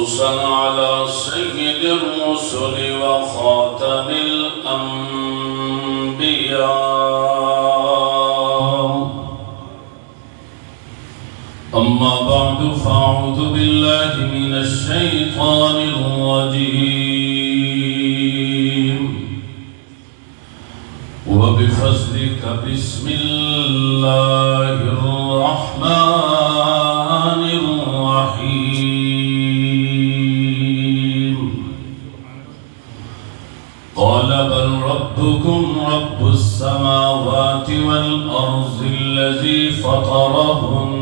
خصوصا على سيد الرسل وخاتم الأنبياء. أما بعد فأعوذ بالله من الشيطان الرجيم وبفضلك بسم الله الرحمن الرحيم. قال بل ربكم رب السماوات والأرض الذي فطرهن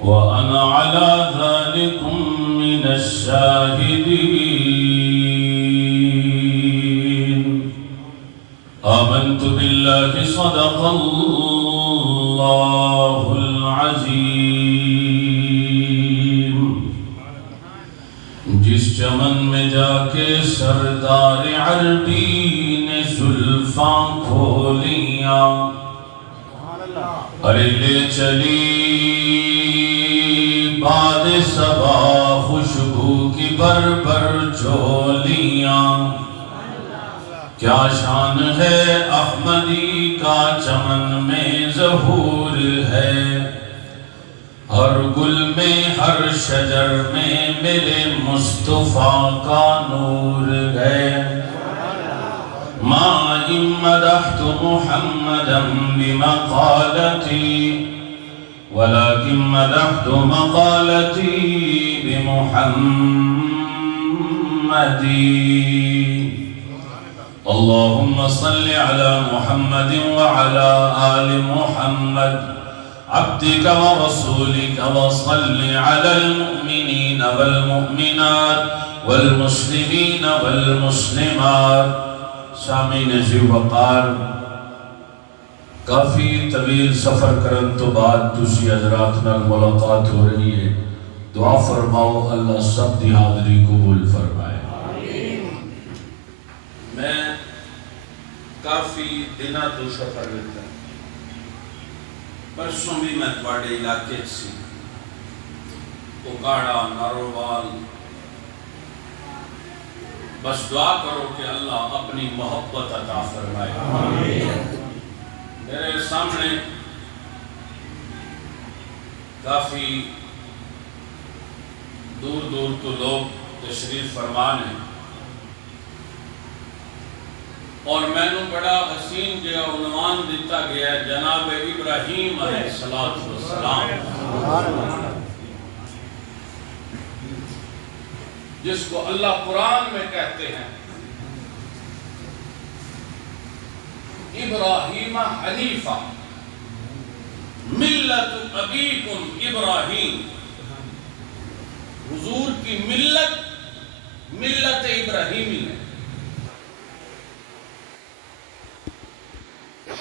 وأنا على ذلكم من الشاهدين. آمنت بالله صدق الله العظيم. جس چمن میں جا کے سردار عربی نے زلفاں کھولیاں، ارے لے چلی باد صبا خوشبو کی بربر جھولیاں. کیا شان ہے احمدی کا چمن میں ظہور ہے، ہر گل میں ہر شجر میں میرے مصطفیٰ کا نور ہے. ما إن مدحت محمدا بمقالتي ولكن مدحت مقالتي بمحمد. اللهم صل على محمد وعلى آل محمد عبدك ورسولك وصل على المؤمنين والمؤمنات والمسلمين والمسلمات. سامعین ذی وقار، کافی طویل سفر کرن تو بعد تسی حضرات نال ملاقات ہو رہی ہے. دعا فرماؤ اللہ سب دی حاضری قبول فرمائے. میں کافی دنوں تو سفر کرتا ہوں. پرسوں بھی میں تواڈے علاقے سے اکاڑا نارووال. بس دعا کرو کہ اللہ اپنی محبت عطا فرمائے. میرے سامنے کافی دور دور تو لوگ تشریف فرمان ہیں، اور میں نے بڑا حسین گیا عنوان دیتا گیا ہے جناب ابراہیم علیہ السلام، جس کو اللہ قرآن میں کہتے ہیں ابراہیم حنیفہ ملت ابیکم ابراہیم. حضور کی ملت ابراہیمی ہے.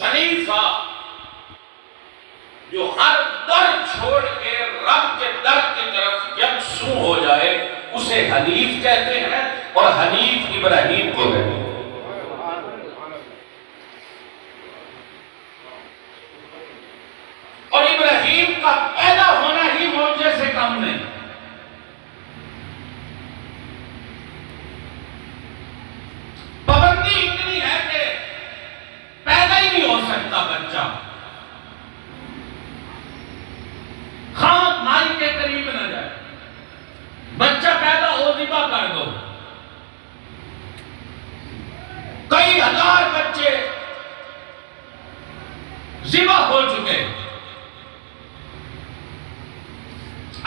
حنیفہ جو ہر در چھوڑ کے رب کے در کی طرف یکسو ہو جائے اسے حنیف کہتے ہیں، اور حنیف ابراہیم کو کہتے ہیں. اور ابراہیم کا پیدا ہونا ہی معجزے سے کم نہیں. پابندی اتنی ہے کہ پیدا ہی نہیں ہو سکتا بچہ. خاک مائی کے قریب نہ جائے. بچہ پیدا ہو ذبح کر دو. کئی ہزار بچے ذبح ہو چکے.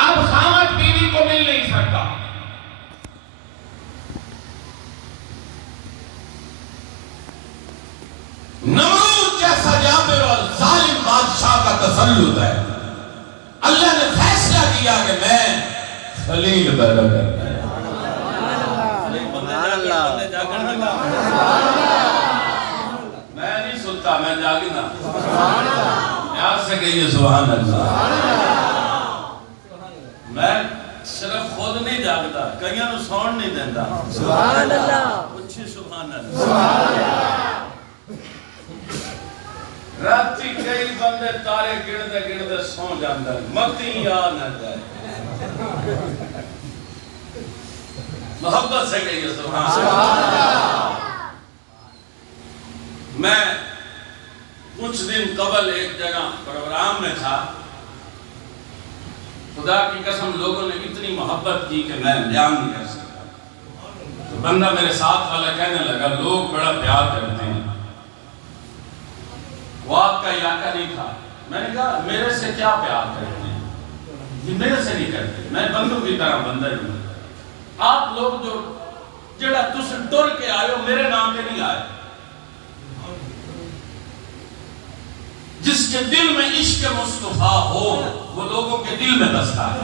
اب خامد بیوی کو مل نہیں سکتا. نمرود جیسا جابر اور ظالم بادشاہ کا تسلط ہے. اللہ نے فیصلہ کیا کہ میں خلیل پیدا کرتا ہے. میں نہیں سنتا، میں جاگنا. یاد سے کہیے سبحان اللہ. میں صرف خود نہیں جاگتا، کئیاں نو سون نہیں دیتا. سبحان اللہ. اچھی سبحان اللہ. راتی کئی بندے تارے گردے گردے سو جاندے، متی یا نہ جائے. محبت سے کہیے سبحان اللہ۔ میں کچھ دن قبل ایک جگہ پروگرام میں تھا، خدا کی قسم لوگوں نے اتنی محبت کی کہ میں بیان نہیں کر سکتا۔ تو بندہ میرے ساتھ والا کہنے لگا لوگ بڑا پیار کرتے ہیں، وہ آپ کا علاقہ نہیں تھا۔ میں نے کہا میرے سے کیا پیار کرتے ہیں، یہ میرے سے نہیں کرتے، میں بندوں کی طرح بندہ ہی ہوں۔ آپ لوگ جو جڑا تس ٹر کے آئے ہو میرے نام پہ نہیں آئے۔ جس کے دل میں عشق مصطفیٰ ہو وہ لوگوں کے دل میں بستا ہے۔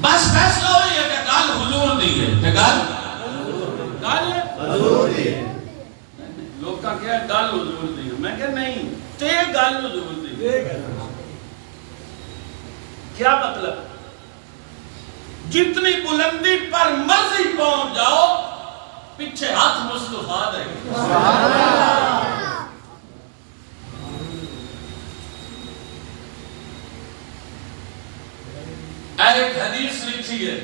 بس فیصلہ ہوئی ہے کہ گل حضور دی ہے، کہ گل حضور دی ہے۔ لوگ کا کیا گل حضور دی ہے، میں کہ نہیں تے گل حضور دی ہے۔ کیا مطلب؟ جتنی بلندی پر مرضی پہنچ جاؤ پیچھے ہاتھ مصطفیٰ دے۔ ایک حدیث لکھی ہے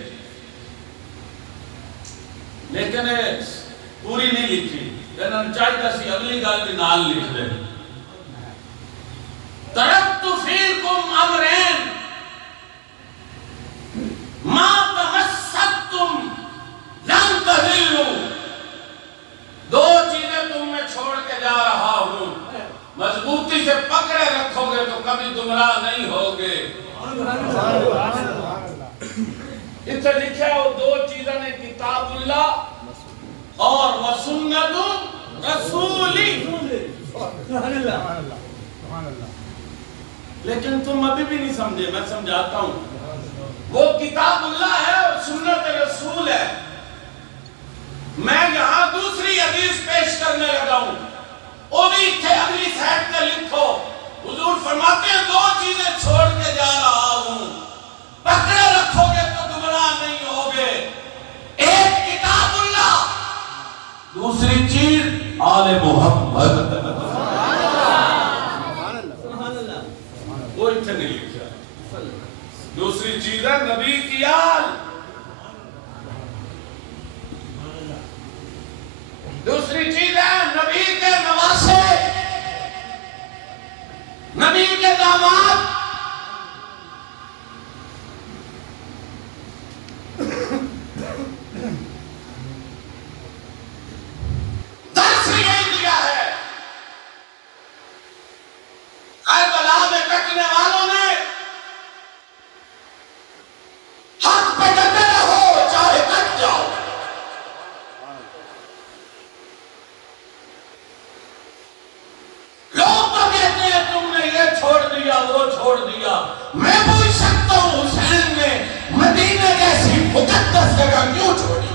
لیکن پوری نہیں لکھی، لیکن چاہتا سی اگلی گل بھی نال لکھ دے۔ ترکت فیکم امرین ما تمسکتم لن تضلوا، دو چیزیں تم میں چھوڑ کے جا رہا ہوں، مضبوطی سے پکڑے رکھو گے تو کبھی گمراہ نہیں ہوگے۔ اتنے لکھا ہے وہ دو چیزیں نے، کتاب اللہ اور وسنت رسولی۔ لیکن تم ابھی بھی نہیں سمجھے، میں سمجھاتا ہوں۔ وہ کتاب اللہ ہے اور سنت رسول ہے۔ میں یہاں دوسری حدیث پیش کرنے لگا ہوں، وہ بھی تھے اگلی سائٹ پہ لکھو۔ حضور فرماتے ہیں دو چیزیں چھوڑ کے جا رہا ہوں، پکڑے رکھو گے تو گمراہ نہیں ہوگے۔ ایک کتاب اللہ، دوسری چیز آل محمد۔ وہ اتنے نہیں لکھا۔ دوسری چیز ہے نبی کی آل، دوسری چیز ہے نبی کے نواسے، نبی کے داماد۔ درس یہی دیا ہے، کربلا میں کٹنے والوں نے حق پہ ڈٹے رہو چاہے کٹ جاؤ۔ لوگ تو کہتے ہیں تم نے یہ چھوڑ دیا وہ چھوڑ دیا، میں پوچھ سکتا ہوں حسین نے مدینہ جیسی مقدس جگہ کیوں چھوڑی؟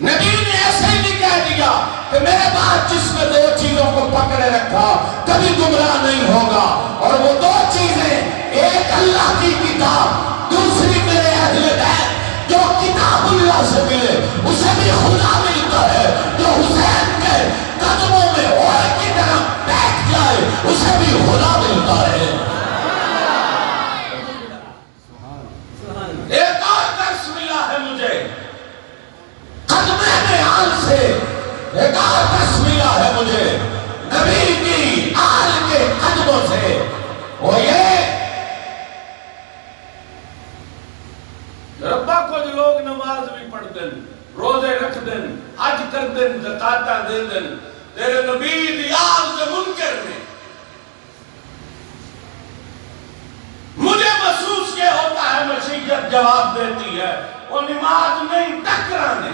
نبی نے ایسے ہی نہیں کہہ دیا کہ میرے بعد جس نے دو چیزوں کو پکڑے رکھا کبھی گمراہ نہیں ہوگا، اور وہ دو چیزیں ایک اللہ کی کتاب، دوسری میرے اہل بیت۔ جو کتاب اللہ سے ملے اسے بھی خدا ملتا ہے، جو حسین کے قدموں میں عورت کی طرح بیٹھ جائے اسے بھی خدا ملتا ہے۔ ایک اور درس ملا ہے مجھے قدمے میں آل سے، ایک اور درس ملا ہے مجھے نبی کی آل کے قدموں سے، وہ یہ ربا کچھ لوگ نماز بھی پڑھتے ہیں، روزے رکھ دیں، حج کر دیں، زکاتہ دے دیں، تیرے نبی دی آل سے منکر میں مجھے محسوس یہ ہوتا ہے مشیت جواب دیتی ہے وہ نماز نہیں ٹکرانے۔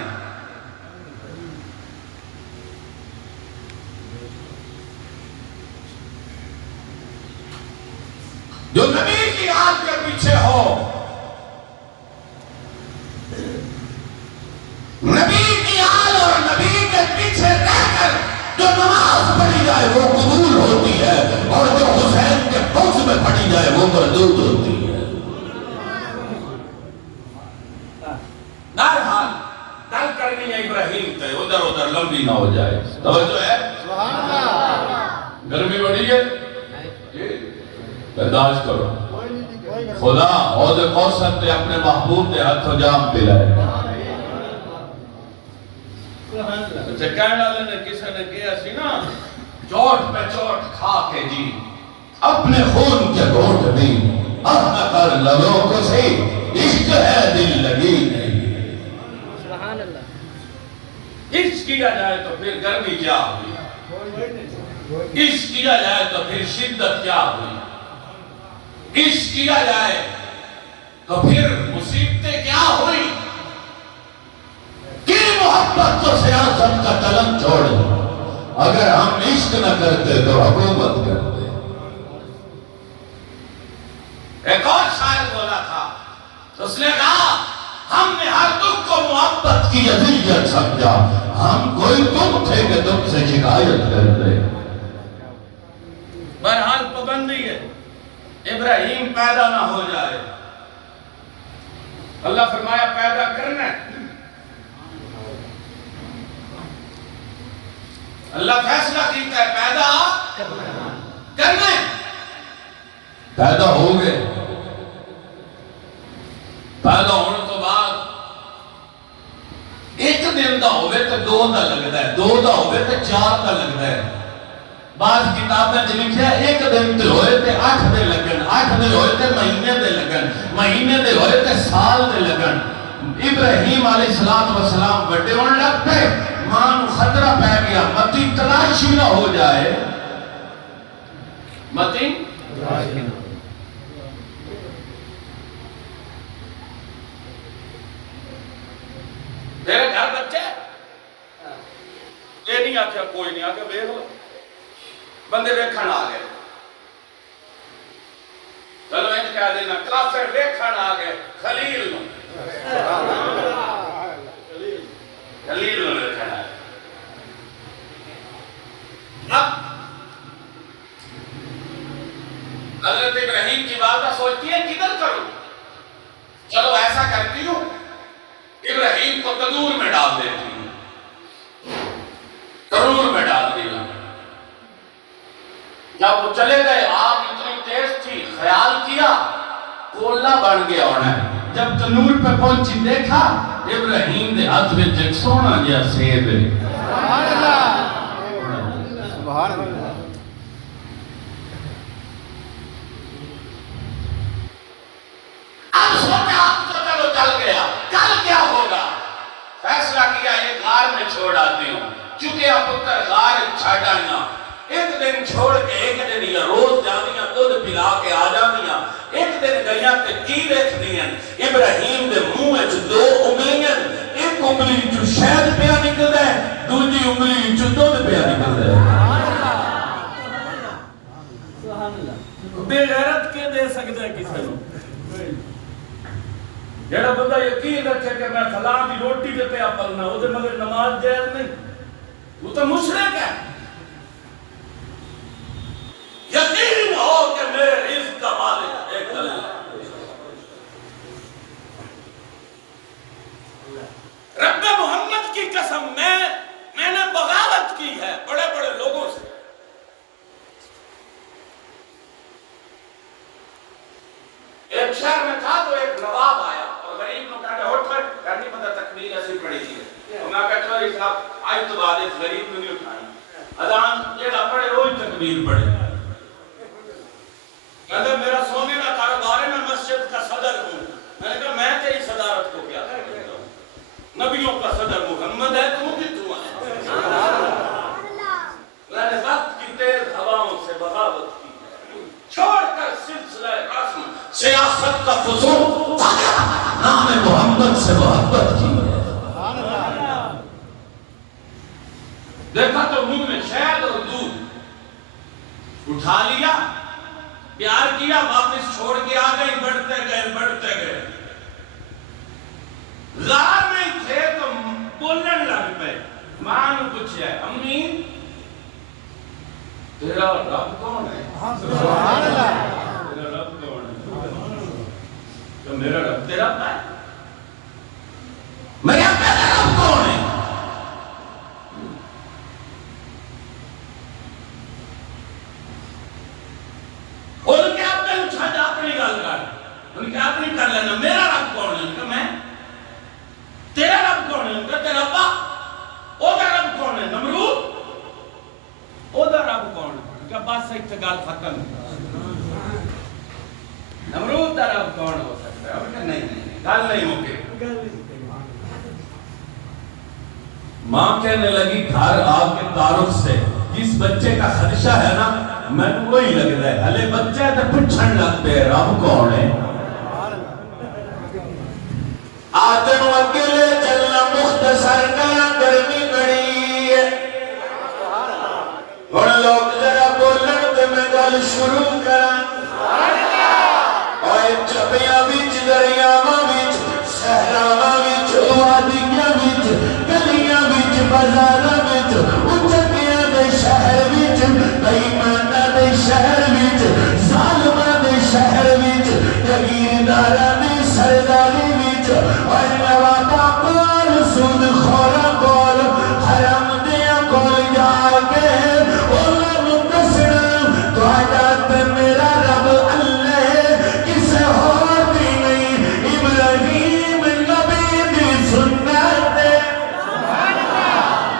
جو نبی کی آل کے پیچھے ہو، نبی کی آل اور نبی کے پیچھے رہ کر جو نماز پڑھی جائے وہ قبول ہوتی ہے، اور جو حسین کے فوج میں پڑھی جائے وہ مردود ہوتی ہے۔ بہرحال گل کرنی ہے ابراہیم تے ادھر ادھر بھی نہ ہو جائے. توجہ ہے؟ گرمی بڑی ہے برداشت کرو. خدا حوض کوثر تے اپنے محبوب دے ہاتھوں جام پلائے. اچھا کہنے والے نے کسی نے کہا سی نا چوٹ پہ چوٹ کھا کے جی اپنے خون کے گھونٹ بھی اپنا کر لبوں کو سی عشق ہے دل لگی نہیں. سبحان اللہ. عشق کیا جائے تو پھر گرمی کیا ہوئی, عشق کیا جائے تو پھر شدت کیا ہوئی, عشق کیا جائے تو پھر مصیبتیں کیا ہوئی. کی محبت تو سیاست کا قلم چھوڑ دو, اگر ہم عشق نہ کرتے تو حکومت کرتے. ایک اور شاعر بولا تھا, اس نے کہا ہم نے ہر دکھ کو محبت کی اذیت سمجھا, ہم کوئی تم تھے کہ تم سے شکایت کرتے. بہرحال پابندی ہے ابراہیم پیدا نہ ہو جائے. اللہ فرمایا پیدا کرنا ہے. اللہ فیصلہ کیتا ہے پیدا کرنا ہے. پیدا ہو گئے, پیدا ہونے تو بعد ایک دن دا ہوئے تو دو دا لگتا ہے, دو دا ہوئے تو چار دا لگتا ہے. بعض کتابیں جو لکھیا ایک دن تے ہوئے تے 8 دے لگن, 8 دن ہوئے تے مہینے دے لگن, مہینے دے ہوئے تے سال دے لگن. ابراہیم علیہ السلام بڑے ہونے لگ پہ, ماں خطرہ پہ گیا متی تلاشی نہ ہو جائے, متی تیرے گھر بچے یہ نہیں آکھا, کوئی نہیں آکھا بیخ لو, بندے ویکھن آ گئے. چلو انج کہہ دینا کافر ویکھن آ گئے خلیل نو, خلیل نو ویکھن آ گئے. اب حضرت ابراہیم کی والدہ سوچتی ہے کدھر کروں, چلو ایسا کرتی ہوں ابراہیم کو تنور میں ڈال دیتی ہوں. تنور میں ڈال دیا. جب وہ چلے گئے آگ اتنی تیز تھی, خیال کیا کولا بن گیا ہونا ہے. جب تنور پہ پہنچی دیکھا ابراہیم دے ہاتھ میں ایک سونا جہا سیب ہے. سبحان اللہ, سبحان اللہ. اب سوچا اب تو چلو چل گیا, کل کیا ہوگا. فیصلہ کیا ایک غار میں چھوڑ آتی ہوں, چونکہ اب پتر غار چھڑ آئیاں. ایک دن چھوڑ کے ایک دن یا روز جانیاں دودھ پلا کے آ جانیاں. ایک دن گئیاں تے کی رکھ دیاں ابراہیم دے منہ وچ 2 انگلیاں, ایک انگلی جو شہد پیا نکلدا ہے, دوسری انگلی جو دودھ پیا نکلدا ہے. سبحان اللہ. بے غیرت کے دے سکتا ہے کسی نو. جڑا بندہ یقین رکھے کہ میں فلاں دی روٹی تے پیا پلنا, او دے مگر نماز جائز نہیں, وہ تو مشرک ہے. یقین ہو کہ میرے رزق کا مالک ایک اللہ. رب محمد کی قسم میں نے بغاوت کی ہے بڑے بڑے لوگوں سے. ایک شہر میں تھا تو ایک نواب آیا اور غریب نے کہا کہ اٹھ کرنی پتہ تکبیر ایسی پڑی تھی. اور میں کہتا ہوں صاحب آج تو بعد اس غریب نے نہیں اٹھائی, اذان یہ نہ پڑے روز تکبیر پڑے. کہتا میرا سونے کا کاروبار ہے, میں مسجد کا صدر ہوں. میں نے کہا میں تیری صدارت کو کیا کرتا ہوں, نبیوں کا صدر محمد ہے, تو بھی تو ہے. میں نے وقت کی تیز ہواؤں سے بغاوت کی, چھوڑ کر سلسلہ رسم سیاست کا فضول, نام محمد سے محبت کی ہے. دیکھا تو منہ میں شہد اور دودھ, اٹھا لیا, پیار کیا, واپس چھوڑ کے آ گئی. بڑھتے گئے. غار میں تھے تو بولن لگ پے. ماں نے پوچھا امی تیرا رب کون ہے؟ سبحان اللہ. تیرا رب کون ہے؟ تو میرا رب تیرا ہے. میرا رب کون ہے؟ مل کے۔ ماں کہنے لگی گھر آپ کے تعارف سے جس بچے کا خدشہ ہے نا میں وہی لگ رہا ہے ہلے بچے تے پوچھن لگ پے رب کون ہے آدم اکیلے چلنا مختصر کرنا گرمی بڑی ہے اور لوگ ذرا بولن تے میں گل شروع کرا اور چپیاں وچ دریاواں وچ صحراواں وچ وادیاں وچ گلیاں وچ بازاراں وچ اچکیاں دے شہر وچ بے ایماناں دے شہر وچ ظالماں دے شہر وچ جگیرداراں دی سرداری وچ اور نواباں کول سود خوراں کول حرم دیاں کول جا کے انہاں نوں دسنا تہاڈا تے میرا رب اللہ کسے ہور دی نہیں ابراہیم نبی دی سنت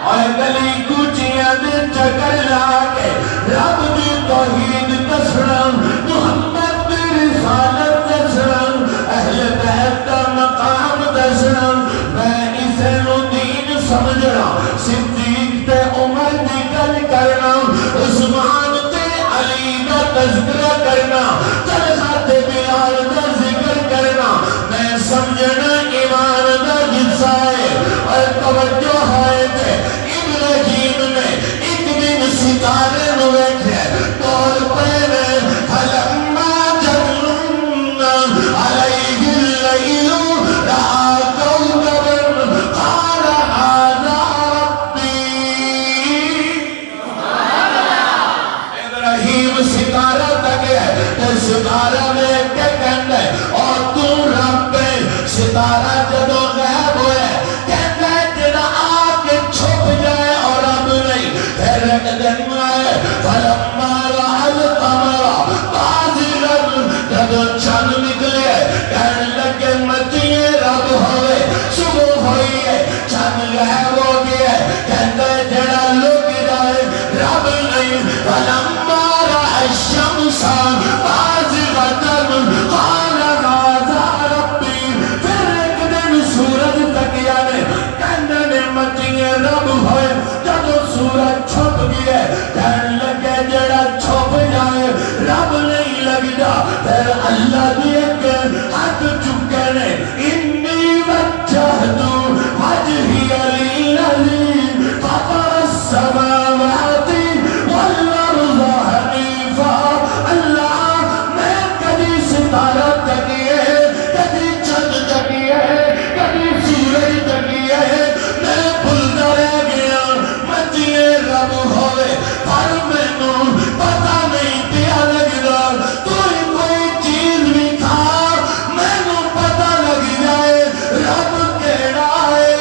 اور گلی کوچیاں دے چکر لا کے رب دی توحید دسنا محمد دی رسالت دسنا اہل بیت دا مقام دسنا میں اسے نو دین سمجھنا صدیق تے عمر دی گل کرنا عثمان تے علی دا تذکرہ کرنا طلحہ تے بلال دا ذکر کرنا میں سمجھنا ایمان دا حصہ ہے اور توجہ ہے تے ابراہیم نے ایک دن ستارے نو ویکھے بول پے فلما جن علیہ اللیل رأى كوكبا قال هذا ربی ابراہیم ستارہ تک ہے تے ستارہ ویکھ کے کہندا ہے اور تو رب ہے ستارہ جدوں غائب ہوئے کہندا ہے جڑا آ کے چھپ جائے اور اب نہیں پھر ایک دن آئے فلما رأى القمر بازغا جدوں چاند نکلے کہنے لگے مچیے رب ہوئے صبح ہوئی ہے چاند غائب ہو گیا کہندا ہے جڑا لک جائے رب نہیں فلما رأى الشمس بازغة قال هذا ربی پھر ایک دن سورج تک یعنی کہنے نے مچیے رب ہوئے جدو سورج چھپ گیا کہنے لگے جڑا چھپ جائے رب نہیں لگتا پھر اللہ دیکھ کے ہاتھ چکے نے انی وجہت وجہی للذی فطر السماوات والارض حنیفا اللہ میں کبھی ستارہ تکیے کبھی چند تکیے کبھی سورج تکیے میں بھولتا رہ گیا مجھے رب ہوئے پر مینوں پتہ نہیں پیا لگدا کوئی کوئی چیز بھی تھا مینوں پتہ لگ جائے رب کیڑا ہے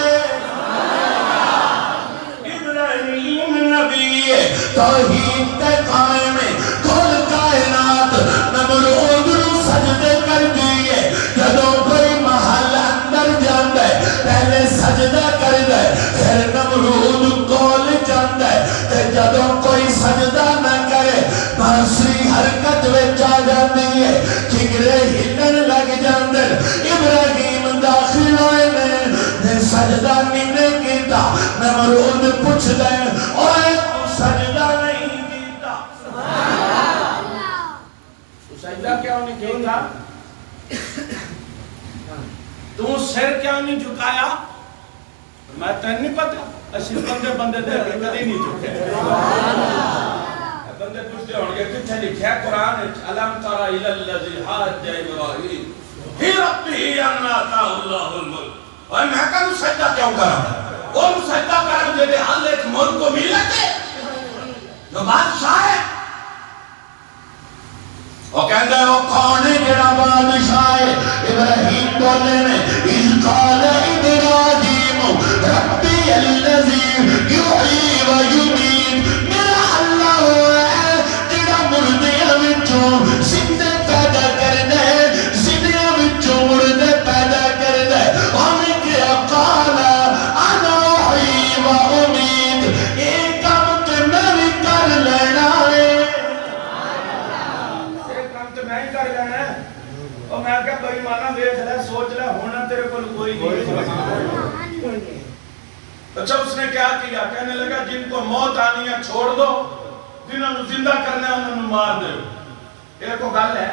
ابراہیم نبی توحید تے قائم کل کائنات نمرود نو سجدے کر دیئے جدوں کوئی محل اندر جاندا ہے پہلے سجدہ کردا ہے پھر نمرود کول جاندا ہے تے جدوں کوئی سجدہ نہ کرے باسری حرکت وچ آ جاندی ہے ٹھکرے ہلن لگ جاندے ابراہیم داخل ہوئے نے سجدہ نہیں کیتا نمرود پوچھدا ہے اوئے تو سجدہ نہیں کیتا تو سجدہ کیوں نہیں کیتا تو سر کیوں نہیں جھکایا میں تین نہیں پتا اسی بندے دے کے کدی نہیں جھکے بندے پوچھتے ہوں گے کتنے لکھا ہے قرآن علم تر الی الذی حاج ابراہیم فی ربہ ان آتاہ اللہ الملک اور میں کہوں سجدہ کیوں کرا وہ سجدہ کرا جے حل ایک ملک کو ملت ہے جو بادشاہ ہے وہ کہندہ ہے وہ کون ہے جڑا بادشاہ ہے ابراہیم بولے نے اذ قال ابراہیم ربی الذی یحیی و یمیت میرا اللہ ہے جڑا مردیاں وچوں زندے پیدا کردا ہے زندیاں وچوں مردے پیدا کردا ہے اونے کیا قال انا احیی و امیت ایک کام تے میں بھی کر لینا کوئی نہیں۔ اچھا اس نے کیا کیا؟ کہنے لگا جن کو موت آنی ہے چھوڑ دو، جنہوں نے زندہ کرنا ہے انہوں نے مار دو۔ یہ کو گل ہے،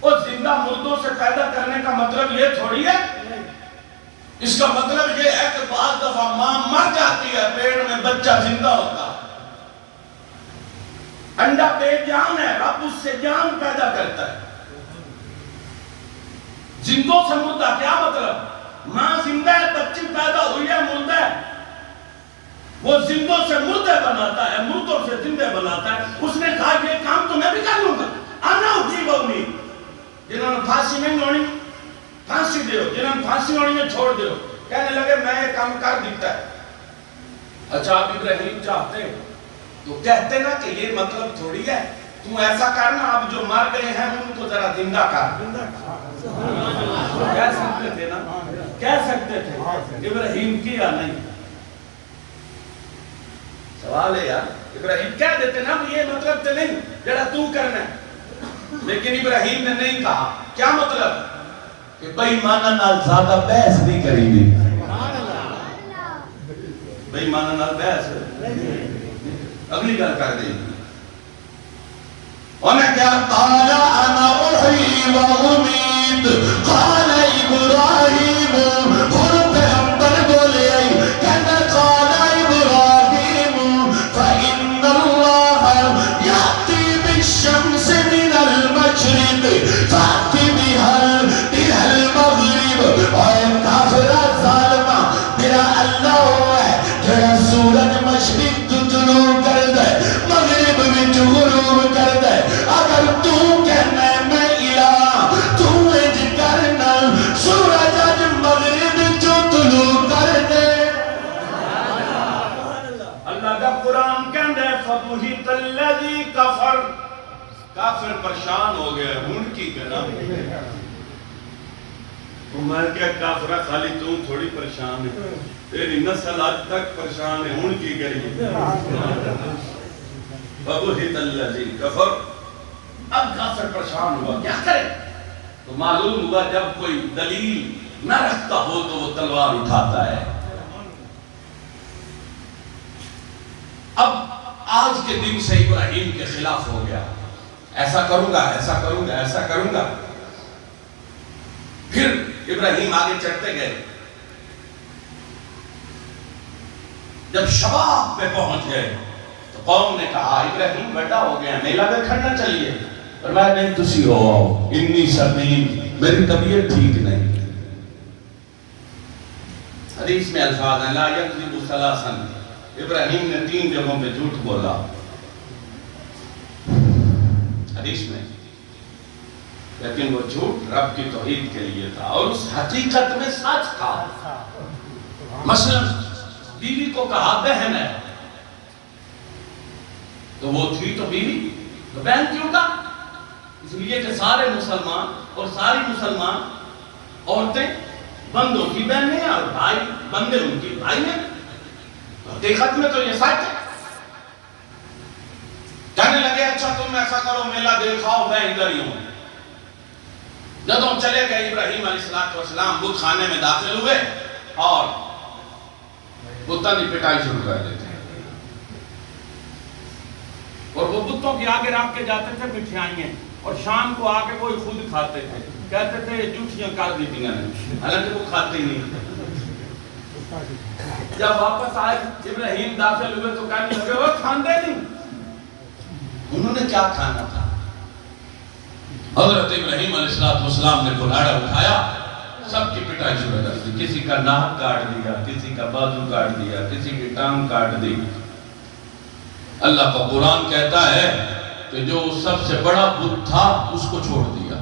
وہ زندہ مردوں سے پیدا کرنے کا مطلب یہ تھوڑی ہے، اس کا مطلب یہ ہے کہ بعض دفعہ ماں مر جاتی ہے، پیٹ میں بچہ زندہ ہوتا ہے۔ انڈا بے جان ہے، رب اس سے جان پیدا کرتا ہے۔ زندوں سے مردہ کیا مطلب؟ ماں زندہ ہے، بچی پیدا ہوئی ہے، مردہ ہے، وہ زندوں سے مردے بناتا ہے، مردوں سے زندے بناتا ہے۔ اس نے کہا یہ کام تو میں بھی کر لوں گا، آنا اٹھی بہنی، جنہوں نے پھانسی نہیں ہونی پھانسی دیو، جنہوں نے پھانسی ہونی ہے چھوڑ دیو۔ کہنے لگے میں یہ کام کر دیتا ہے۔ اچھا آپ ابراہیم چاہتے تو کہتے نا کہ یہ مطلب تھوڑی ہے، تم ایسا کرنا اب جو مر گئے ہیں ان کو ذرا زندہ کر۔ کہہ سکتے تھے نا، کہہ سکتے تھے، ابراہیم کیا نہیں۔ سوال ہے یار، ابراہیم کہہ دیتے نا یہ مطلب تو نہیں جڑا تو کرنا ہے، لیکن ابراہیم نے نہیں کہا۔ کیا مطلب؟ کہ بے ایماناں نال زیادہ بحث نہیں کری دی۔ بے ایماناں نال بحث اگلی گل کر دی۔ انہیں کیا قال انا احیی و امید، قال ابراہیم، اور پیغمبر بولے کہنا قال ابراہیم فإن اللہ یأتی بالشمس من المشرق فأتی بها المغرب۔ اور کافرہ ظالمہ میرا اللہ ہے جڑا سورج مشرق تو طلوع کر دے، مغرب وچ غروب کر دے۔ اگر تو کہنا ہے میں الہ، تو اج کرنا سورج اج مغرب چو طلوع کر دے۔ اللہ کا قرآن کہندا ہے فبہت الذی کفر، کافر پریشان ہو گیا ہن کی کرنا۔ میں کیا کافرہ خالی تو تھوڑی پریشان ہے، تیری نسل آج تک پریشان ہے، ہن کی کریے؟ فبہت الذی کفر، اب کافر پریشان ہوا کیا کرے؟ تو معلوم ہوا جب کوئی دلیل نہ رکھتا ہو تو وہ تلوار اٹھاتا ہے۔ اب آج کے دن سے ابراہیم کے خلاف ہو گیا، ایسا کروں گا، ایسا کروں گا، ایسا کروں گا۔ پھر ابراہیم آگے چڑھتے گئے، جب شباب پہ پہنچ گئے تو قوم نے کہا ابراہیم بڑا ہو گیا، میلہ میں کھڑنا چاہیے۔ فرمایا نہیں تسی ہو آؤ، انی سقیم، میری طبیعت ٹھیک نہیں۔ حدیث میں الفاظ ہیں لا یکذب ثلاثا، ابراہیم نے 3 جگہوں پہ جھوٹ بولا حدیث میں، لیکن وہ جھوٹ رب کی توحید کے لیے تھا اور اس حقیقت میں سچ تھا۔ مثلا بیوی کو کہا بہن ہے، تو وہ تھی تو بیوی، تو بہن کیوں کہا؟ اس لیے کہ سارے مسلمان اور ساری مسلمان عورتیں بندوں کی بہنیں ہیں اور بھائی بندے ان کی بھائی ہیں۔ حقیقت میں تو یہ سچ ہے۔ کہنے لگے اچھا تم ایسا کرو میلہ دیکھاؤ، میں ادھر ہی ہوں۔ جب ہم چلے گئے ابراہیم علیہ السلام بت خانے میں داخل ہوئے اور بتوں کی پٹائی شروع کر دیتے ہیں، اور وہ بتوں کے آگے رکھ کے جاتے تھے مٹھائیاں، اور شام کو آ کے وہی خود کھاتے تھے، کہتے تھے جھوٹیاں کر دی تھی، حالانکہ وہ کھاتے ہی نہیں۔ جب واپس آئے ابراہیم داخل ہوئے تو کہنے لگے وہ کھاندے نہیں۔ انہوں نے کیا کھانا تھا؟ حضرت ابراہیم علیہ السلام نے کلاڑا اٹھایا، سب کی پٹائی شروع کر دی، کسی کا ناک کاٹ دیا، کسی کا بازو کاٹ دیا، کسی کی ٹانگ کاٹ دی۔ اللہ کا قرآن کہتا ہے کہ جو سب سے بڑا بت تھا اس کو چھوڑ دیا،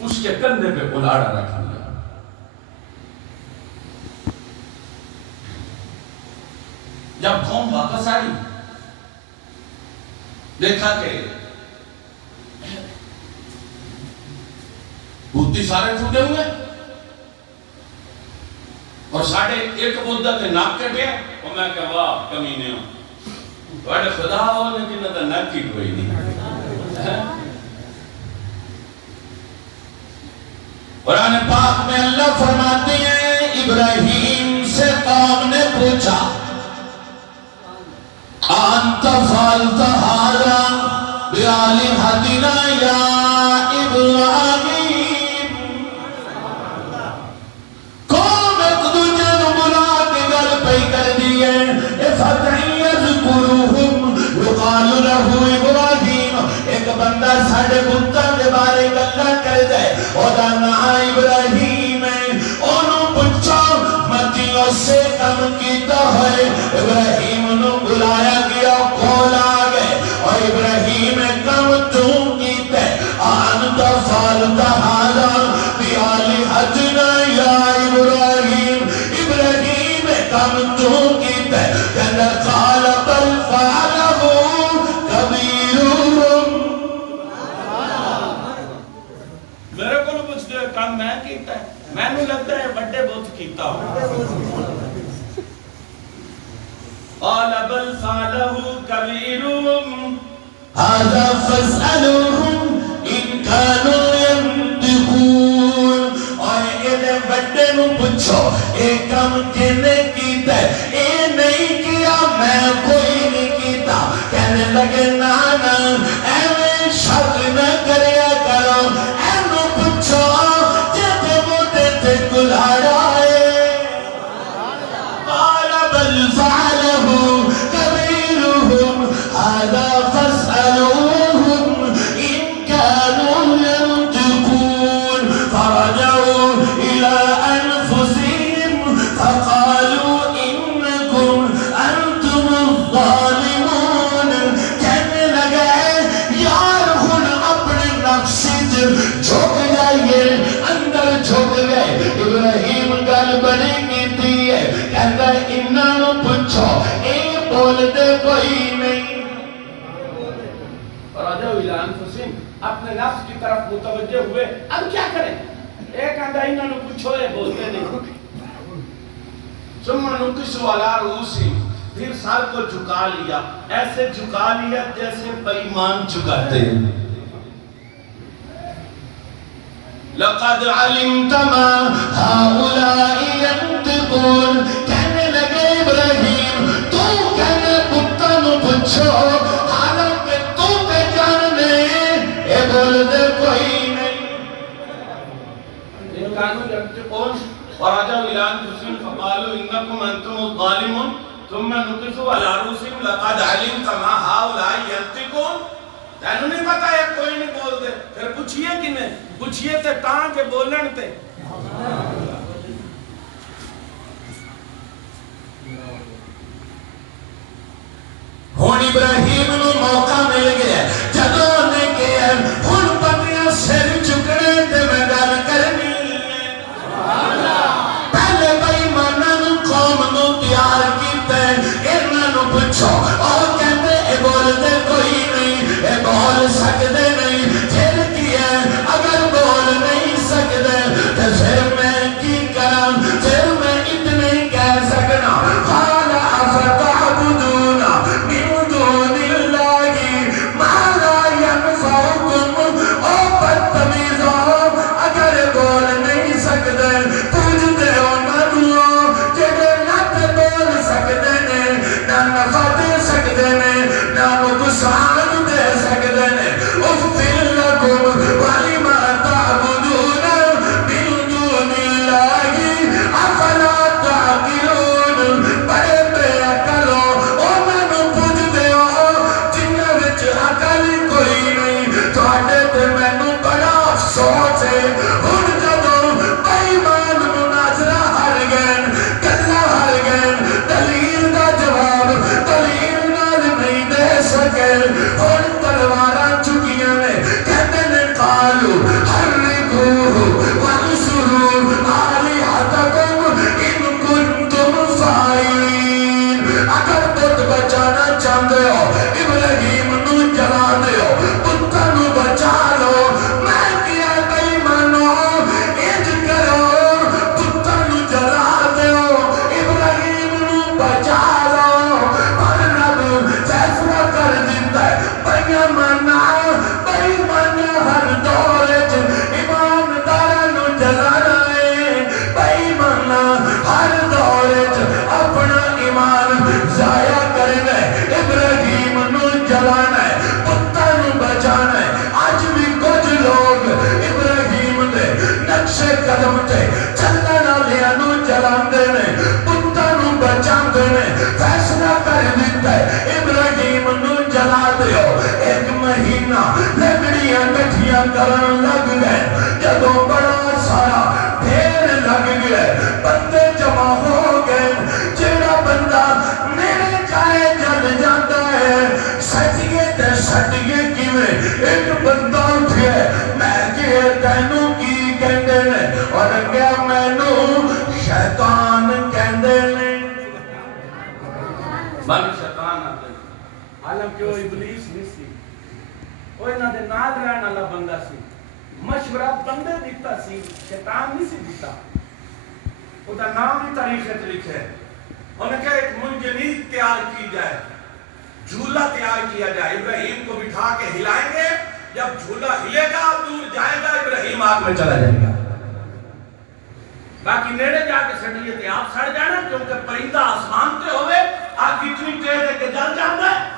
اس کے کندھے پہ کلاڑا رکھ دیا۔ جب قوم واپس آئی دیکھا کہ بوتی سارے چھوٹے ہوئے اور ساڑھے ایک بودھا کے ناک کٹے، اور میں کہا واہ کمینے ہوں، بڑے خدا ہونے کی نہ ناک کی کوئی نہیں۔ قرآن پاک میں اللہ فرماتے ہیں ابراہیم سے قوم نے پوچھا انت فعلت هذا بآلهتنا یا ابراہیم قوم ایک دوجہ نو بلا کے گل پہ کر دیئے فتحی یذکرہم یقال لہو ابراہیم ایک بندہ ساڑھے بتا دے بارے گلہ کر دے او دا نہا ابراہیم ہے انہوں پچھو مدیوں سے کم کیتا ہے ابراہیم نو بلایا گیا کھول آگئے اور ابراہیم کم تم کیتے آنتا فالتا حالا بیالی حجنا یا ابراہیم ابراہیم کم تم کیتے کہنا قال بل فعلہو کبیرون میرے کو پوچھ دے کام میں کیتا ہے میں نے لگتا ہے بڑے بہت کیتا ہوں قال بل فعلہ کبیرہم هذا فاسألوهم ان كانوا ينطقون اور انہیں بڑے نو پوچھو اے کم کنے کیتا ہے اے نہیں کیا میں کوئی نہیں کیتا کہنے لگے نانا ایویں شک نہ کریا کرو اینو پوچھو جب وہ دیتے کلاڑا ہے قال بل فعلہ کبیرہم هذا فاسألوهم إن كانوا ينطقون فرجعوا إلى أنفسهم فقالوا إنكم أنتم الظالمون کہنے لگے یار ہن اپنے نفس جھک جائیے اندر جھک گئے ابراہیم گل بڑی کیتی ہے کہتا انہاں نو پوچھو اے بول دے کوئی نہیں راجعوا الى انفسهم اپنے نفس کی طرف متوجہ ہوئے اب کیا کریں ایک آدھا انہوں نے پوچھو یہ بولتے نہیں ثم نكسوا على رؤوسهم پھر سر کو جھکا لیا ایسے جھکا لیا جیسے بے ایمان جھکاتے ہیں لقد علمت ما هؤلاء ينطقون کہنے لگے ابراہیم تو کہنے پتہ نو پوچھو حالانکہ تو پہ جاننے اے بول دے کوئی نہیں ان كانوا ينطقون ورجعوا الى انفسهم فقالوا انكم انتم الظالمون ثم نكسوا على رؤوسهم لقد علمت ما هؤلاء ينطقون تینوں نہیں پتا ہے کوئی نہیں بولتے پھر پوچھئے کنے پوچھئے تے تاں کے بولن تے ہون ابراہیم نو موقع مل گیا جدوں نے کہا ہن پتیاں سر چکنے تے میں گل کرنی ہے پہلے بے ایماناں نو قوم نو تیار کیتا انہاں نو پوچھو اور کہتے اے بول دے کوئی نہیں اے بول سکدے نہیں پھر کی ہے اگر بول نہیں سکدے تے پھر میں چلنے والوں نو جلاندے نے پتاں نو بچاندے نے فیصلہ کر دیتا ہے ابراہیم نو جلا دیو 1 مہینہ لکڑیاں کٹھیاں کرن لگ گئے جدوں بڑا سارا ڈھیر لگ گئے بندے جمع ہو گئے جیڑا بندہ میرے جائے جل جاتا ہے سٹیے تے سٹیے کیویں ایک بندہ اٹھے میں کہ تینوں کی کہندے نے اور کیا مینوں شیطان کہندے نے من شیطان آتے حالانکہ وہ ابلیس نہیں سی وہ انہاں دے نال رہن والا بندہ سی مشورہ بندے دیتا سی شیطان نہیں سی دیتا وہ دا نام ہی تاریخ میں لکھا ہے انہوں نے کہا ایک منجنیق تیار کی جائے جھولا تیار کیا جائے ابراہیم کو بٹھا کے ہلائیں گے جب جھولا ہلے گا دور جائے گا ابراہیم آگ میں چلا جائے گا باقی نیڑے جا کے سڑیے تھے آپ سڑ جانا کیونکہ پرندہ آسمان تے ہوئے آگ اتنی تیز ہے کہ جل جاتا ہے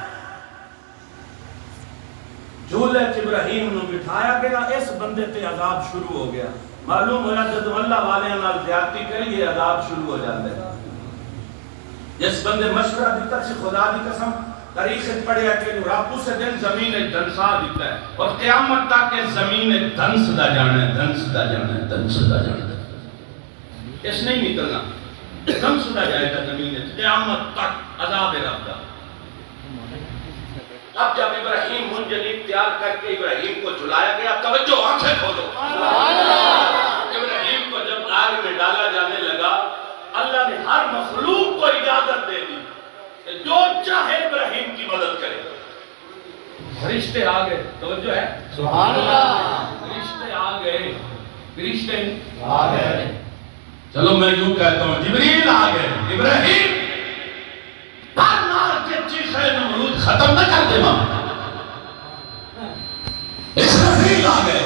جھولے ابراہیم نے بٹھایا گیا اس بندے تے عذاب شروع ہو گیا معلوم ہوا جب اللہ والے نال زیادتی کری یہ عذاب شروع ہو جاتا ہے جس بندے مشورہ دیتا سی خدا دی قسم تاریخ پڑھیا کہ رب سے دن زمین دنسا دیتا ہے اور قیامت تک کہ زمین دنس دا جانا ہے دنس دا جانا ہے دنس دا جانا ہے اس نہیں نکلنا دنس دا جائے گا زمین قیامت تک عذاب رب دا اب جب ابراہیم منجنیق تیار کر کے ابراہیم کو جلایا گیا توجہ آنکھیں کھولو ابراہیم کو جب آگ میں ڈالا جانے لگا اللہ نے ہر مخلوق کو اجازت دے دی کہ جو چاہے ابراہیم کی مدد کرے فرشتے آ گئے توجہ ہے سبحان اللہ فرشتے آ گئے فرشتے آ گئے چلو میں یوں کہتا ہوں جبریل آ گئے ابراہیم پر مار کے چیخے نمرود ختم نہ کر دے ماں اسرافیل آ گئے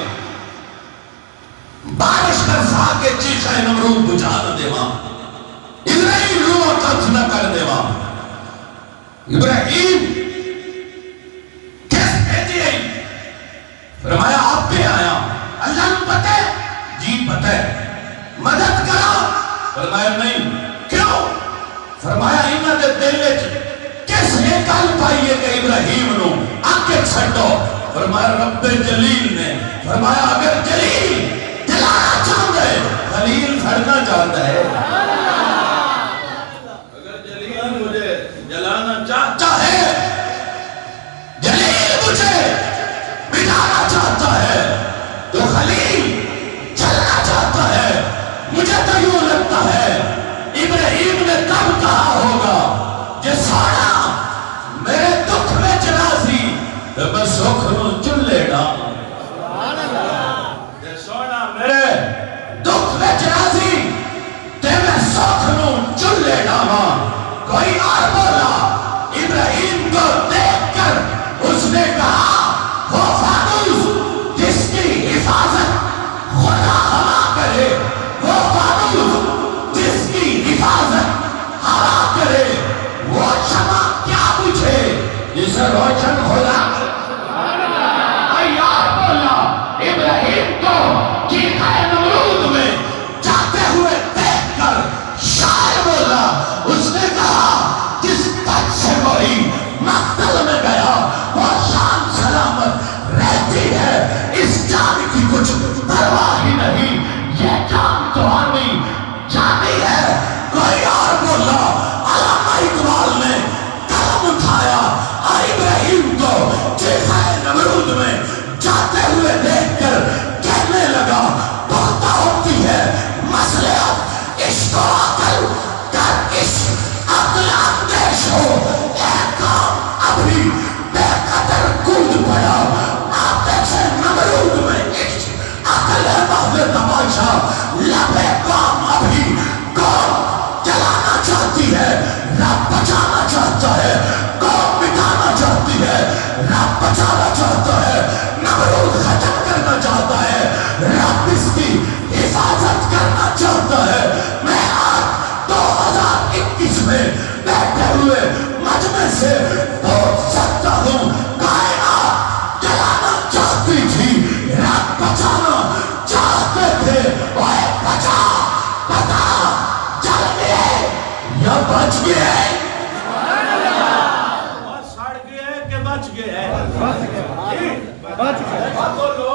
بارش برسا کے چیخے نمرود بجھا دے ماں ابراہیم روح قتل نہ کر دے ماں ابراہیم کس بھیجی ہے فرمایا آپ پہ آیا اللہ نے پتہ ہے جی پتہ ہے مدد کرو فرمایا نہیں کیوں فرمایا انہاں دے دل وچ کس نے گل پائی ہے کہ ابراہیم نو آکے چھڈو فرمایا رب جلیل نے فرمایا اگر جلیل جلانا چاہتا ہے خلیل پھڑنا چاہتا ہے اگر جلیل مجھے جلانا چاہتا ہے جلیل مجھے مٹانا چاہتا ہے تو خلیل چلنا چاہتا ہے مجھے تو یوں لگتا ہے ابراہیم نے کب کہا ہوگا جس سارا میرے دکھ میں چلا سی تو میں سکھ نو چلے نا جس سونا میرے دکھ میں چلا سی تو میں سکھ نو چلے نا کوئی اور بولا ابراہیم کو دیکھ کر اس نے کہا وہ فانوس جس کی حفاظت خدا ہوا کرے وہ فانوس جس کی حفاظت ہوا کرے وہ شمع کیا پوچھے جسے روشن خدا یار بولا ابراہیم کو چیخہ نمرود میں جاتے ہوئے دیکھ کر شاعر بولا اس نے کہا جس تک سے کوئی مقتل میں گیا وہ شان سلامت رہتی ہے اس جان کی کچھ پرواہ ہی نہیں یہ جان تو آنی جانی ہے کوئی اور بولا علامہ اقبال نے قلم اٹھایا اور ابراہیم کو چیخہ نمرود میں جاتے ہوئے دیکھ کر کہنے لگا بہتا ہوتی ہے مصلحت عشق و عقل کر عشق عقل اندیش ہو اے کام ابھی بے قدر کود پڑا آتے سے نمرود میں عشق عقل ہے محض تماشا لبے کام ابھی قوم جلانا چاہتی ہے رب بچانا چاہتا ہے قوم مٹانا چاہتی ہے رب بچانا چاہتا ہے نمرود ختم کرنا چاہتا ہے رب اس کی حفاظت کرنا چاہتا ہے میں آج بچ گیا ہے اور سڑ گیا ہے کہ بچ گیا ہے بولو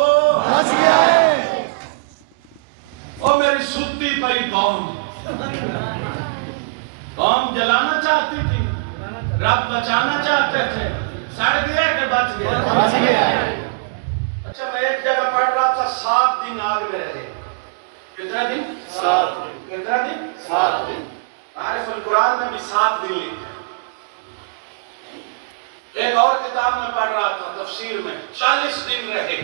اور میری ستی پئی قوم جلانا چاہتی تھی رب بچانا چاہتے تھے سڑ گیا کہ بچ گیا اچھا میں ایک جگہ پڑھ رہا تھا 7 دن آگ میں رہے کتنا دن 7 کتنا دن 7 دن عارف القرآن میں بھی 7 دن لکھے ایک اور کتاب میں پڑھ رہا تھا تفسیر میں 40 دن رہے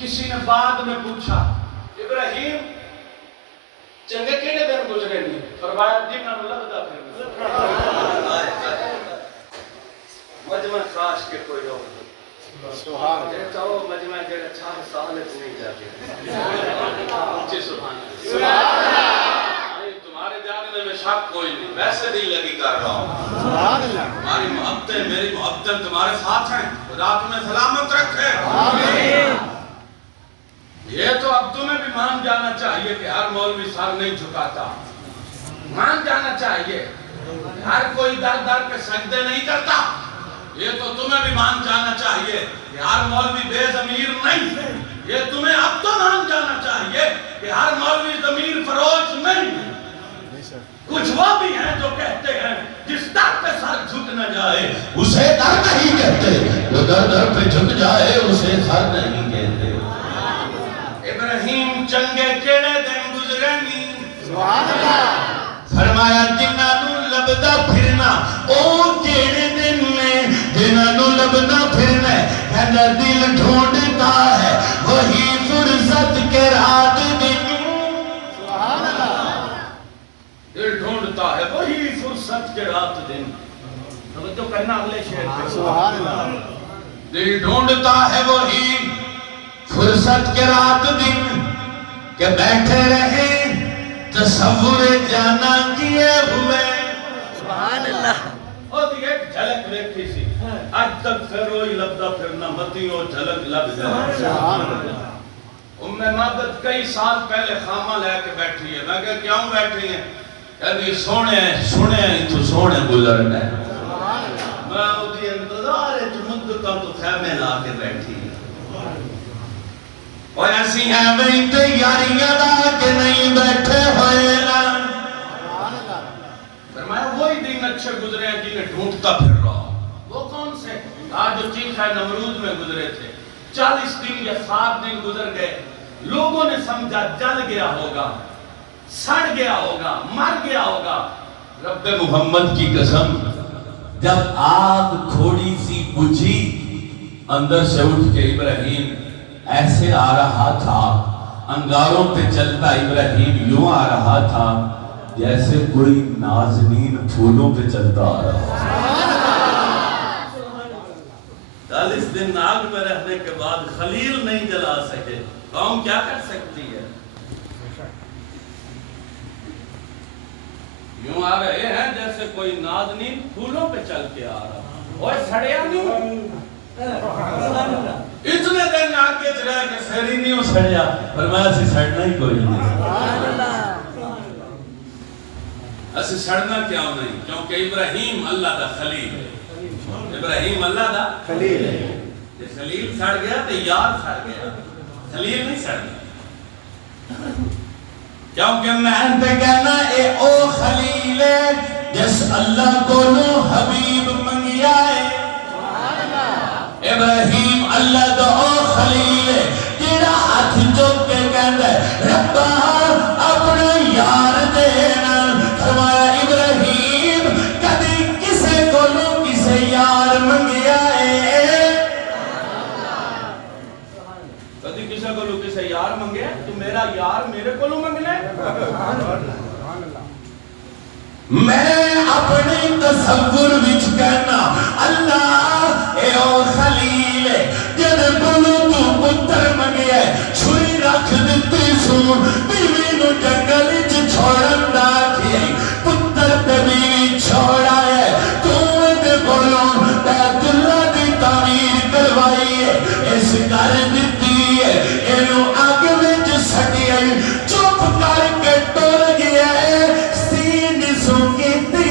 کسی نے بعد میں پوچھا ابراہیم چنگے کیڑے دن گزرے نہیں فرمایا دن نہ لگتا پھر مجمع خاص کے کوئی اور سبحان اللہ چاہو مجمع جڑا 4 سال نہیں جاتے اچھے سبحان اللہ تمہارے جانے میں شک کوئی نہیں ویسے دل لگی کر رہا ہوں سبحان اللہ ہماری محبتیں میری محبتیں تمہارے ساتھ ہیں خدا تمہیں سلامت رکھے آمین یہ تو اب تمہیں بھی مان جانا چاہیے کہ ہر مولوی سر نہیں جھکاتا مان جانا چاہیے ہر کوئی در در پہ سجدے نہیں کرتا یہ تو تمہیں بھی مان جانا چاہیے کہ ہر مولوی بے ضمیر نہیں یہ تمہیں اب تو مان جانا چاہیے کہ ہر مولوی ضمیر فروش نہیں کچھ وہ بھی ہیں جو کہتے ہیں جس در پہ سر جھک نہ جائے اسے در نہیں کہتے جو در در پہ جھک جائے اسے سر نہیں کہتے ابراہیم چنگے کیڑے دن گزرے نہیں سبحان اللہ فرمایا جنہاں نو لبدا پھرنا او کیڑے دن میں جنہاں نو لبدا پھرنا کہنا دل ڈھونڈتا ہے وہی فرصت کے رات دن سبحان اللہ دل ڈھونڈتا ہے وہی فرصت کے رات دن توجہ کرنا اگلے شعر پہ سبحان اللہ دل ڈھونڈتا ہے وہی فرصت کے رات دن کہ بیٹھے رہے تصور جانا کیے ہوئے سبحان اللہ اور ایک جھلک دیکھی سی آج تک پھروئی لبدا پھرنا متیوں جھلک لب جائے سبحان اللہ معبد کئی سال پہلے خامہ لے کے بیٹھی ہے میں کہا کیوں بیٹھی ہے کہتی سونے تو سونے گزرنا ہے میں ہوتی انتظار ہے جو مدتاں تو خیمے لا کے بیٹھی ہے اور ایسی ہیں وہی تیاریاں لا کے نہیں بیٹھے ہوئے نا فرمایا وہی دن اچھے گزرے ہیں جنہیں ڈھونڈتا پھر رہا وہ کون سے آج جو چیخہ نمرود میں گزرے تھے 40 دن یا 7 دن گزر گئے لوگوں نے سمجھا جل گیا ہوگا سڑ گیا ہوگا مر گیا ہوگا رب محمد کی قسم جب آگ تھوڑی سی بجھی اندر سے اٹھ کے ابراہیم ایسے آ رہا تھا انگاروں پہ چلتا ابراہیم یوں آ رہا تھا جیسے کوئی نازنین پھولوں پہ چلتا آ رہا 40 دن آگ میں رہنے کے بعد خلیل نہیں جلا سکے قوم کیا کر سکتی ہے یوں آ رہے ہیں جیسے کوئی نازنین پھولوں پہ چل کے آ رہا اور سڑیا نہیں اتنے دن آگے چلا کہ سہری نہیں ہو سڑیا فرمایا سی سڑنا ہی کوئی نہیں ایسے سڑنا کیا نہیں کیونکہ ابراہیم اللہ دا خلیل ہے ابراہیم اللہ دا خلیل ہے یہ خلیل سڑ گیا تو یار سڑ گیا خلیل نہیں سڑ گیا کیونکہ میں تے کہنا اے او خلیل ہے جس اللہ کو نو حبیب منگیا ہے ابراہیم اللہ دا او خلیل ہے جیڑا ہاتھ چوک کے کہندا ہے ربا اپنا یار دینا فرمایا ابراہیم کدی کسے کو نو کسے یار منگیا ہے کدی کسے کو لو کسے یار منگے تو میرا یار میرے کو لو منگنے میں اپنے تصور وچ کہنا اللہ اے او خلیل جد بولو تو پتر منگیا چھری رکھ دیتی سون بیوی نو جنگل وچ چھوڑن دا کی پتر تے بیوی چھوڑا ہے تو دے بولو بیت اللہ دی تعمیر کروائی ہے اس گھر دتی ہے اینو اگ وچ سٹی چپ کر کے ٹر گیا ہے سین سو کیتی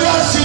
82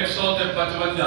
155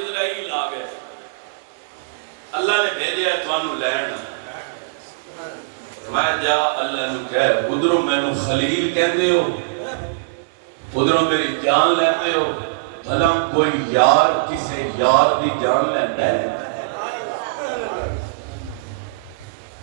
اسرائیل آ گئے اللہ نے بھیجا ہے تانوں لین میں جا اللہ نے کہے ادھروں میں نو خلیل کہندے ہو ادھروں میری جان لیتے ہو بھلا کوئی یار کسے یار دی جان لیتا ہے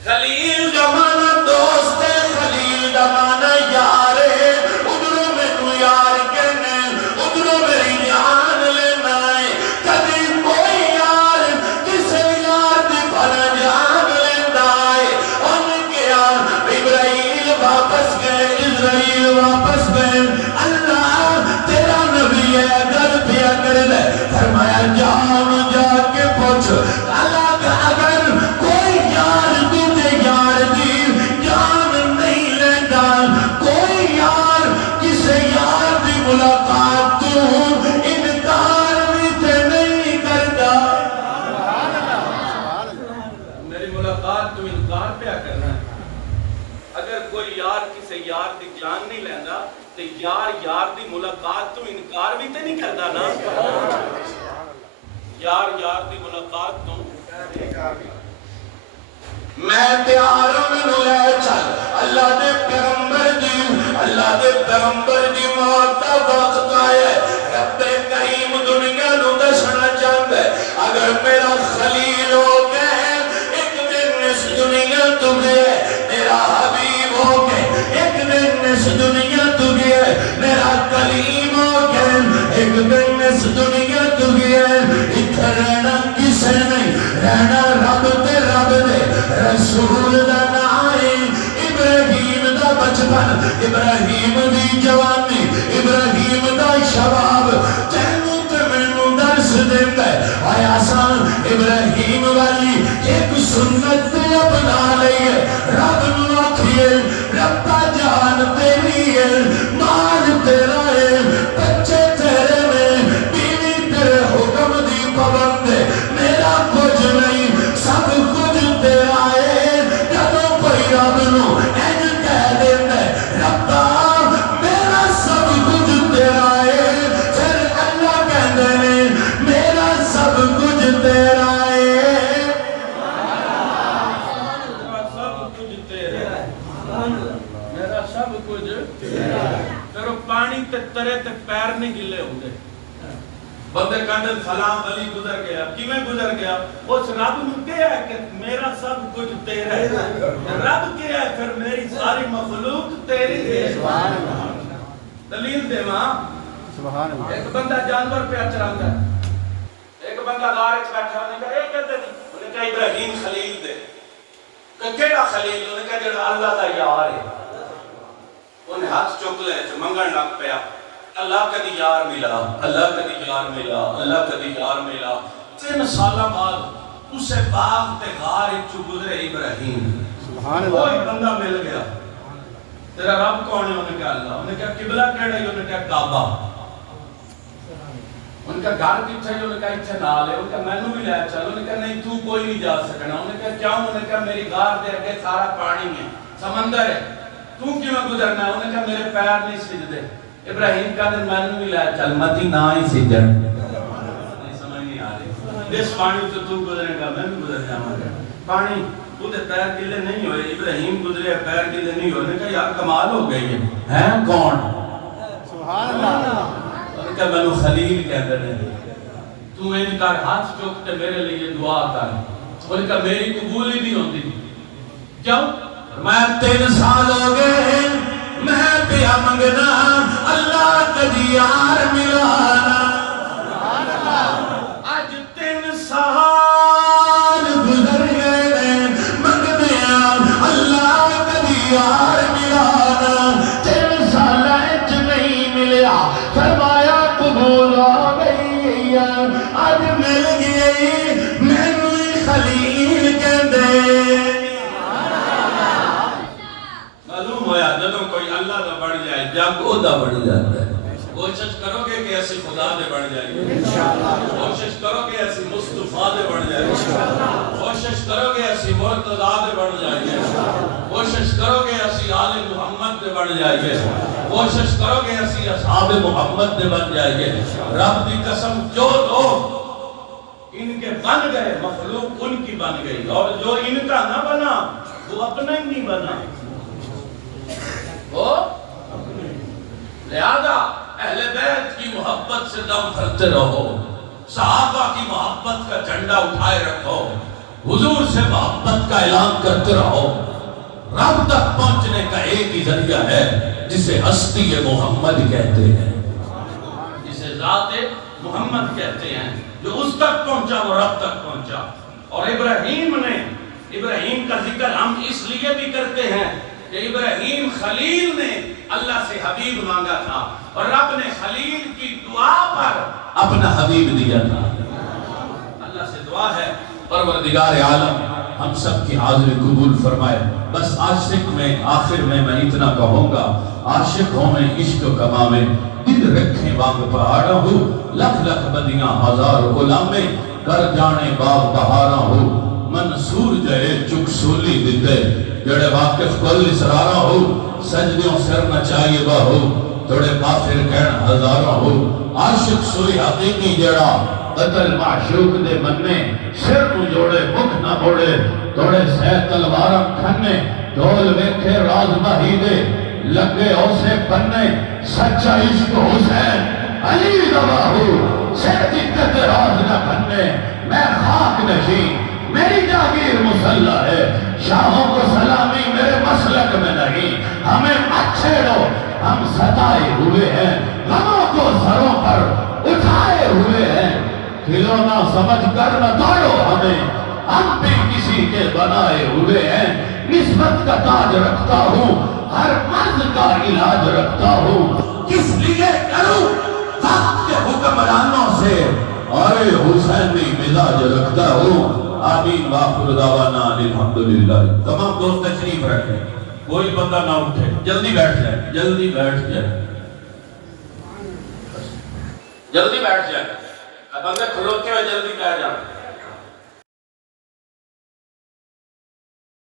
خلیل دا مانا دوست ہے خلیل دا مانا یار ہے ادھروں میں نو یار کہنے ادھروں میری جان لینا ہے کدی کوئی یار کسے یار دی بھلا جان لینا ہے ان کے یار ابراہیل واپس گئے اسرائیل واپس گئے اللہ تیرا نبی ہے اگر پیا کر دے فرمایا جان جا کے پوچھ اللہ کا اگر کوئی یار تجھے یار دی جان نہیں لینا کوئی یار کسے یار دی ملاقات تو انکار بھی تے نہیں کرتا میری ملاقات تو انکار پیا کرنا ہے اگر کوئی یار کسے یار دی جان نہیں لینا تو یار دی ملاقات تو انکار بھی تے نہیں کرتا نا یار دی ملاقات تو میں تیار ہوں لے چل اللہ دے پیغمبر دی موت دا وقت آیا ہے رب کریم دنیا نو دسنا چاہتا ہے اگر میرا خلیل ہو گئے ایک دن اس دنیا تو گئے میرا حبیب ہو گئے ایک دن اس دنیا تو گئے میرا کلیم ہو گئے ایک دن اس دنیا تو گئے اتھا رہنا کسے نہیں رہنا رب دے رسول دا نائے ابراہیم دا بچپن ابراہیم دی جوانی ابراہیم دا شباب تینوں تے مینوں درس دیتا ہے آیا سان ابراہیم والی ایک سنت اپنا لئیے رب نو آکھئے ربا جان تیری ہے مال تیرا ہے بچے تیرے میں بیوی تیرے حکم دی پابند ہے میرا کچھ نہیں سب کچھ تیرا ہے جدوں کوئی رب نو اینج کہہ دیتا ہے ربا میرا سب کچھ تیرا ہے پھر اللہ کہندے نے میرا سب کچھ تیرا ہے میرا سب کچھ پھر پانی تے ترے تے پیر نہیں گلے ہوں گے بندے کندن سلام علی گزر گیا کیویں گزر گیا اس رب نو کہا ہے کہ میرا سب کچھ تیرا ہے رب کہا ہے پھر میری ساری مخلوق تیری ہے دلیل دے ماں ایک بندہ جانور پہ چراندا ہے ایک بندہ غار وچ بیٹھا انہیں کہا اے کہتے نہیں انہیں کہا ابراہیم خلیل دے کہ کیڑا خلیل انہیں کہا جڑا اللہ دا یار ہے انہیں ہاتھ چک لے جو منگن لگ پیا اللہ کدی یار ملا اللہ کدی یار ملا اللہ کدی یار ملا 3 سالہ بعد اسے باغ تے غار چ گزرے ابراہیم کوئی بندہ مل گیا تیرا رب کون ہے انہیں کہا اللہ انہیں کہا قبلہ کیڑا ہے انہیں کہا کعبہ ان کا گھر کتھے ہے انہیں کہا اتھے نال ہے ان کا مینوں بھی لے چل انہیں کہا نہیں تو کوئی نہیں جا سکنا انہیں کہا کیوں انہیں کہا میری غار دے اگے سارا پانی ہے سمندر ہے تو کیوں گزرنا ہے انہیں کہا میرے پیر نہیں سجدے ابراہیم کا دن مینوں بھی لے چل متی نہ ہی سجن نہیں سمجھ نہیں آ رہی جس پانی تو گزرے گا میں بھی گزر جاؤں گا پانی تو تے پیر گلے نہیں ہوئے ابراہیم گزرے پیر گلے نہیں ہوئے انہیں کہا یار کمال ہو گئی ہے کون سبحان اللہ کہ میں نے خلیل کہتے ہیں تو ان کا ہاتھ چکتے میرے لیے دعا کر ان کا میری قبولی نہیں ہوتی کیوں میں 3 سال ہو گئے میں پیا منگنا اللہ کدی یار ملانا آج 3 سال گزر گئے منگدیا اللہ کدی یار ملانا 3 سال اچ نہیں ملیا فرمایا قبول ہو گئی آج مل گئی مینوں خلیل کہندے معلوم ہویا جدوں کوئی اللہ دا بڑھ جائے جگ او دا بڑھ جاتا ہے کوشش کرو گے کہ اسی خدا دے بن جائیے، کوشش کرو گے اسی مصطفیٰ دے بن جائیے، کوشش کرو گے اسی مرتضیٰ دے بن جائیے، کوشش کرو گے اسی آل محمد دے بن جائیے، کوشش کرو گے اسی اصحاب محمد دے بن جائیے۔ رب دی قسم جو لوگ ان کے بن گئے مخلوق ان کی بن گئی، اور جو ان کا نہ بنا وہ اپنا ہی نہیں بنا۔ وہ لہذا اہل بیت کی محبت سے دم بھرتے رہو، صحابہ کی محبت کا جھنڈا اٹھائے رکھو، حضور سے محبت کا اعلان کرتے رہو۔ رب تک پہنچنے کا ایک ہی ذریعہ ہے جسے ہستی محمد کہتے ہیں، جسے ذات محمد کہتے ہیں۔ جو اس تک پہنچا وہ رب تک پہنچا۔ اور ابراہیم کا ذکر ہم اس لیے بھی کرتے ہیں کہ ابراہیم خلیل نے اللہ سے حبیب مانگا تھا، اور رب نے خلیل کی دعا پر اپنا حبیب دیا تھا۔ اللہ سے دعا ہے پروردگار عالم ہم سب کی حاضری قبول فرمائے۔ بس عاشق میں آخر میں اتنا کہوں گا، عاشقوں میں عشق کما میں دل رکھیں باغ پہاڑا ہو، لکھ لکھ بدیاں ہزار غلامے کر جانے باغ بہارا ہو، منصور جائے چک سولی دیتے جڑے واقف کل اسرارا ہو، سجدیوں سر نچائیے باہو توڑے کافر کہن ہزارا ہو۔ عاشق سوئی حقیقی جڑا قتل معشوق دے مننے، سر نو جوڑے مکھ نہ موڑے توڑے سہ تلوارا کھنے، ڈول ویکھے راز باہی دے لگے اسے بننے، سچا عشق حسین علی گواہو سر دقت راز نہ بننے۔ میں خاک نشین میری جاگیر مسلح ہے، شاہوں کو سلامی میرے مسلک میں نہیں، ہمیں مت چھیڑو ہم ستائے ہوئے ہیں، غموں کو سروں پر اٹھائے ہوئے ہیں، کھلونا سمجھ کر نہ دوڑو ہمیں، ہم بھی کسی کے بنائے ہوئے ہیں، نسبت کا تاج رکھتا ہوں، ہر مرض کا علاج رکھتا ہوں، کس لیے کروں وقت کے حکمرانوں سے اور حسینی مزاج رکھتا ہوں۔ آمین وآخر دعوانا الحمدللہ۔ تمام دوست تشریف رکھیں، کوئی بندہ نہ اٹھے، جلدی بیٹھ جائے، جلدی بیٹھ جائے، جلدی بیٹھ جائے، بندے کھلوتے ہوئے جلدی بیٹھ جائے۔